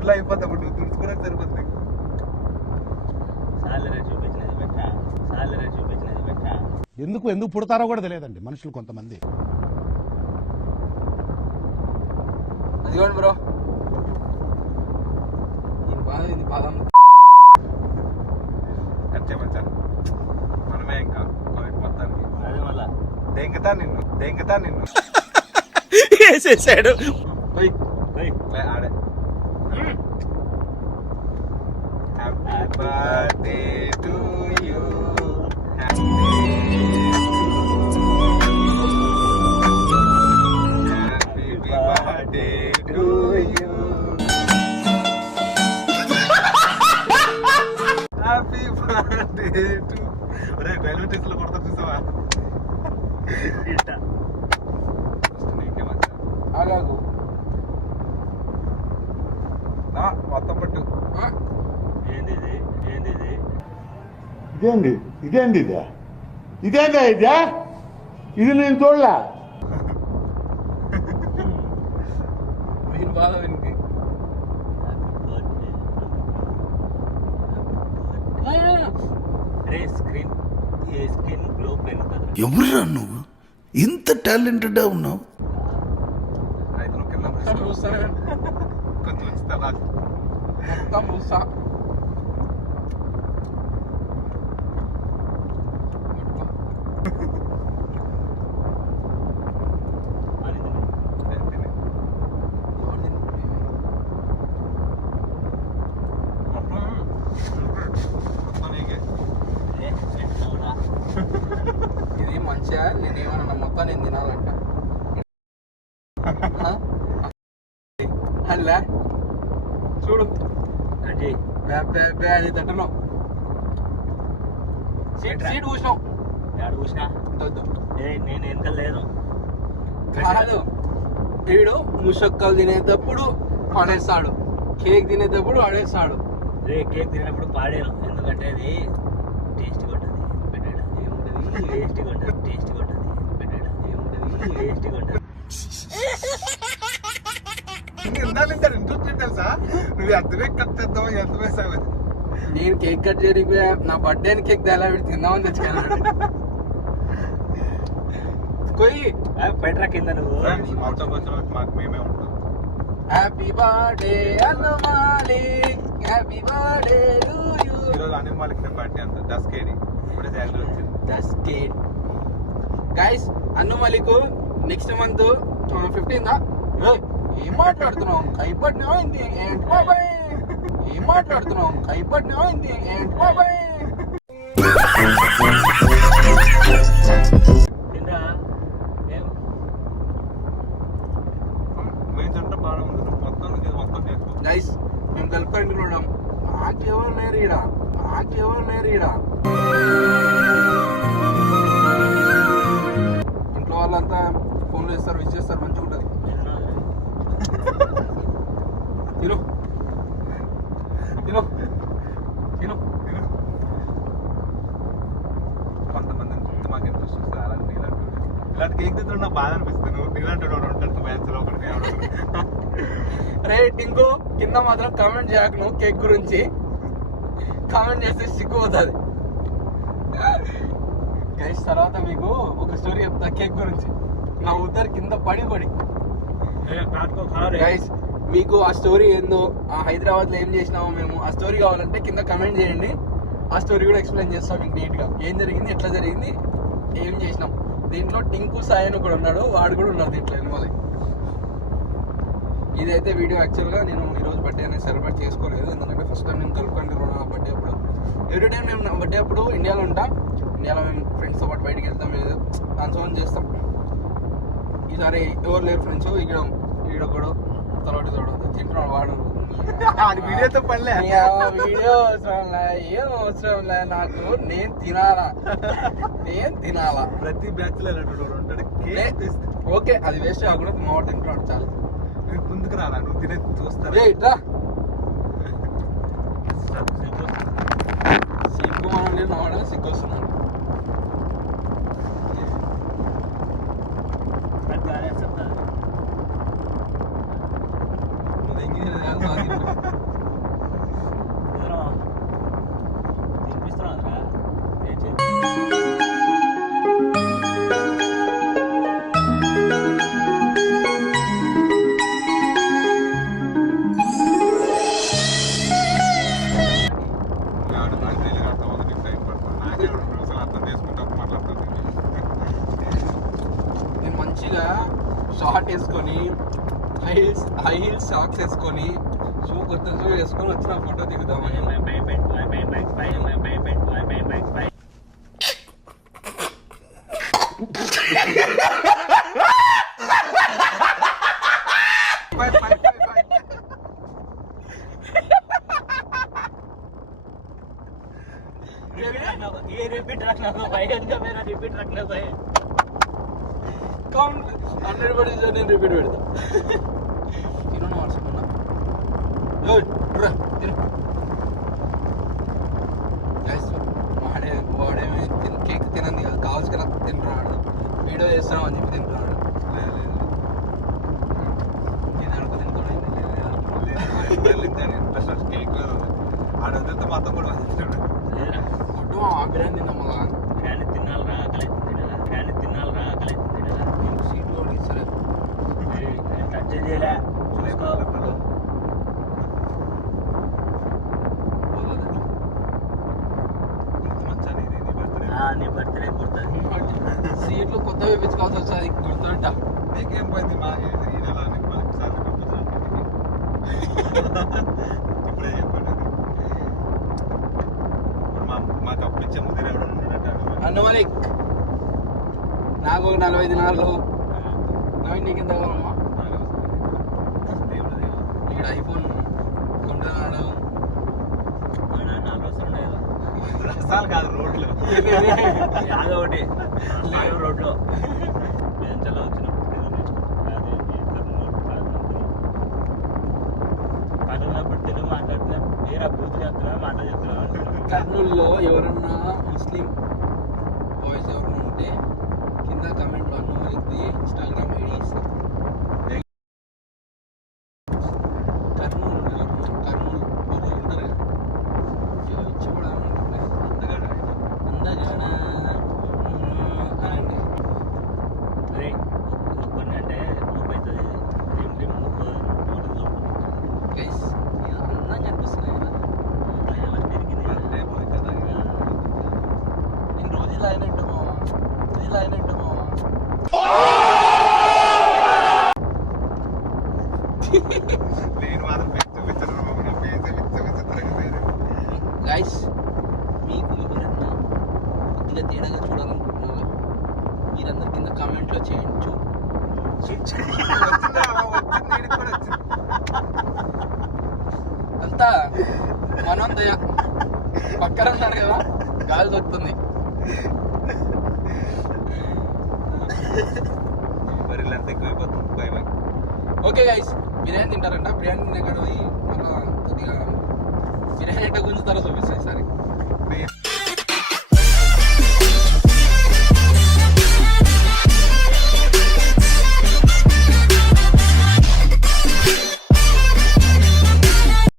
దాంట్లో అయిపోతుంది. అప్పుడు నువ్వు తుడుచుకోవడానికి సరిపోతుంది. ఎందుకు ఎందుకు పుడతారో కూడా తెలియదండి మనుషులు కొంతమంది. అదిగోండి బ్రో, ఇది బాదం చెప్పాను మనమే ఇంకా కోవిడ్ మొత్తానికి దెంగతా నిన్ను వేసేసాడు. ఆడే happy birthday to you, happy birthday to you, happy birthday to. ఒరే రైల్వే స్టేషన్ లో కొడతా చూసావా? ఆగాగు మొత్తం పట్టు. ఇదేంది ఇదేందా ఇది నేను చూడలా. వీని బాధ వీనికి. ఎవరురా నువ్వు ఇంత టాలెంటెడ్ ఉన్నావు? రైతులు కింద కొంచెం వచ్చిందా మొత్తం మూసా ఇది మంచిగా. నేనేమన్నా మొత్తం నేను తినాలంట అలా చూడు అని తింటున్నావు. సీట్ కూర్చున్నావు. నేను ఎంత లేదు కాదు, వీడు ముషక్కలు తినేటప్పుడు పడేస్తాడు, కేక్ తినేటప్పుడు పడేస్తాడు. కేక్ తినేటప్పుడు పాడాను, ఎందుకంటే అది టేస్ట్ కొట్టది పెట్టాడు ఏముంటది, టేస్ట్ కొట్టదు టేస్ట్ కొట్టది పెట్టాడు ఏముంటది, టేస్ట్ కొట్టదు. తెలుసా నువ్వు ఎంతమే కట్ చేద్దాం ఎంతమే సాగు. నేను కేక్ కట్ చేయడానికి నా బర్త్డే కేక్ తేలా పెట్టి తిందామని తెచ్చుకున్నాడు. పెట్టరా కింద నువ్వు. మాకు మేమే ఉంటాం. Happy birthday Anu Malik, happy birthday to you. ఈరోజు అనిల్ మాలిక్ బర్త్డే అంత 10 కేడి ఇప్పుడే శాలరీ వచ్చింది. 10 కేడి గైస్. అను మాలిక్ నెక్స్ట్ మంత్ 15th. ఏం మాట్లాడుతున్నావు? కైపట్టినా అయింది ఏంటి బాబాయ్? ఏం మాట్లాడుతున్నావు? కైపట్టినా అయింది ఏంటి బాబాయ్? గైస్ మేము కలుపుకొని ఉన్నాం. నాకెవరు లేరు ఈడ, ఇంట్లో వాళ్ళంతా ఫోన్లు చేస్తారు, విష్ చేస్తారు, మంచిగా ఉంటుంది. తిను తిను తిను. కొంతమంది మాకు ఇంట్రెస్ట్ వస్తుంది. అలాంటి ఇలాంటి కేక్ తింటే నాకు బాధ అనిపిస్తుంది. నువ్వు ఇలాంటి ఉంటాడు మ్యాథ్స్ లో ఒకటి. రే టింకు, కింద మాత్రం కామెంట్ చేయకు నువ్వు కేక్ గురించి. కామెంట్ చేస్తే సిగ్గుపోతుంది. గైస్ తర్వాత మీకు ఒక స్టోరీ చెప్తా కేక్ గురించి. నా ఉద్దరు కింద పడి గైస్, మీకు ఆ స్టోరీ ఏందో, ఆ హైదరాబాద్లో ఏం చేసినామో మేము, ఆ స్టోరీ కావాలంటే కింద కమెంట్ చేయండి. ఆ స్టోరీ కూడా ఎక్స్ప్లెయిన్ చేస్తాం మీకు నీట్గా. ఏం జరిగింది, ఎట్లా జరిగింది, ఏం చేసినాం. దీంట్లో టింకు సాయి అని కూడా ఉన్నాడు, వాడు కూడా ఉన్నాడు దీంట్లో ఇన్వాల్వ్. ఇదైతే వీడియో యాక్చువల్గా నేను ఈరోజు బర్త్డే అనేది సెలబ్రేట్ చేసుకోలేదు, ఎందుకంటే ఫస్ట్ టైం నేను కలుపుకుంటూ నా బర్త్డే అప్పుడు. ఎవ్రీ టైం మేము నా బర్త్డే అప్పుడు ఇండియాలో ఉంటాం. ఇండియాలో మేము ఫ్రెండ్స్తో పాటు బయటికి వెళ్తాం, ఏదో ఆన్ చేస్తాం. ఈసారి ఎవరు లేరు ఫ్రెండ్స్. ఈడొకడు తర్వాత తింటున్నాడు వాడు. వీడియోతో పనిలే, వీడియో అవసరంలే, ఏం అవసరంలే నాకు. నేను తినాలా ప్రతి బ్యాచ్ లో ఉంటాడు. ఓకే, అది వేస్ట్ కాకుండా మావాడు తింటున్నాడు చాలు. ముందుకు రాలా, నువ్వు తినే చూస్తా. ఇట్లా సిగ్గు మనం లేదు, మావాడ సిగ్గు వస్తున్నాడు. నువ్వు సాక్స్ వేసుకొని షూ కొత్త షూ వేసుకొని వచ్చిన ఫోటో దిగుదామని. ये रिपीट रखना तो भाई, इनका मेरा रिपीट रखना तो है. కౌంట్ 100% నేను రిపీట్ పెడతా. తిను వర్షకున్నా తిను వాడేమి కేక్ తినంది కాదు, కావాల్సి నాకు తింటున్నాడు. వీడియో చేస్తున్నాం అని చెప్పి తింటున్నాడు. నేను అడుగు తింటున్నాడు కేక్ ఆడొద్దు మొత్తం కూడా కొట్టు ఆ బిర్యానీ తిన్నాం మళ్ళా. బిర్యానీ తినాలిరా, ఆకలి అవుతుంది కదా. బిర్యానీ తినాలిరా, ఆకలి అవుతుంది కదా. నేను సీట్లు కూడా ఇస్తలేదు. టచ్ చేయలే, చూసుకో. నీ బర్త్డే గుర్తుంది. సీట్లు కొత్త వేయించుకోవాల్సి వచ్చి గుర్తుంట. నీకేం పోయింది మా ఈ నెల మనకి సార్ ఇప్పుడే చెప్పండి. ఇప్పుడు మాకు అప్పించే ముదిరి ఎవడ ఉన్నాడంట అన్న మలిక్ నాకు 40 దినాలు నవీన్ నీకు ఎంత కావాలమ్మా? ఇక్కడ ఐఫోన్ కొంటున్నాడు. రసాలు కాదు రోడ్లు యాదో ఒకటి రోడ్లో బెంచలో వచ్చినప్పుడు పనున్నప్పుడు తెలుగు మాట్లాడుతున్నా, వేరే బూత్ చెప్తున్నా, మాట చెప్తున్నా. కర్నూలులో ఎవరన్నా ముస్లిం బాయ్స్ ఎవరన్నా ఉంటే కింద కమెంట్లో అన్న మలిక్ది ఇన్స్టాగ్రామ్ ఐడి ఇస్తాం. కర్నూలు కర్నూలు ఊళ్ళో ఉంటారు కదా, ఇచ్చి కూడా అందగాడ అనండి. అరే కొన్ని అంటే మూవ్ అవుతుంది, గైస్ అందంగా అనిపిస్తున్నాయి కదా. బర్త్డే బాయ్ కదా నేను రోజు ఇలా అయినట్టు మావా, ఇలా అయినట్టు మావా. నేను మాత్రం గైస్ మీకు ఎవరన్నా కొద్దిగా తేడాగా చూడాలనుకుంటున్నారా? మీరందరి కింద కామెంట్లో చేయించు. అంతా మనం దయ పక్కన ఉన్నాడు కదా, గాలి దొరుకుతుంది. మరి లెంత్ ఎక్కువైపోతుంది bye bye. Okay guys, biryani తింటారంట. బిర్యానీ తినే కాడ పోయి మళ్ళా కొద్దిగా బిర్యానీ ఎట్లా గుంజుతారో చూపిస్తాయి సరే.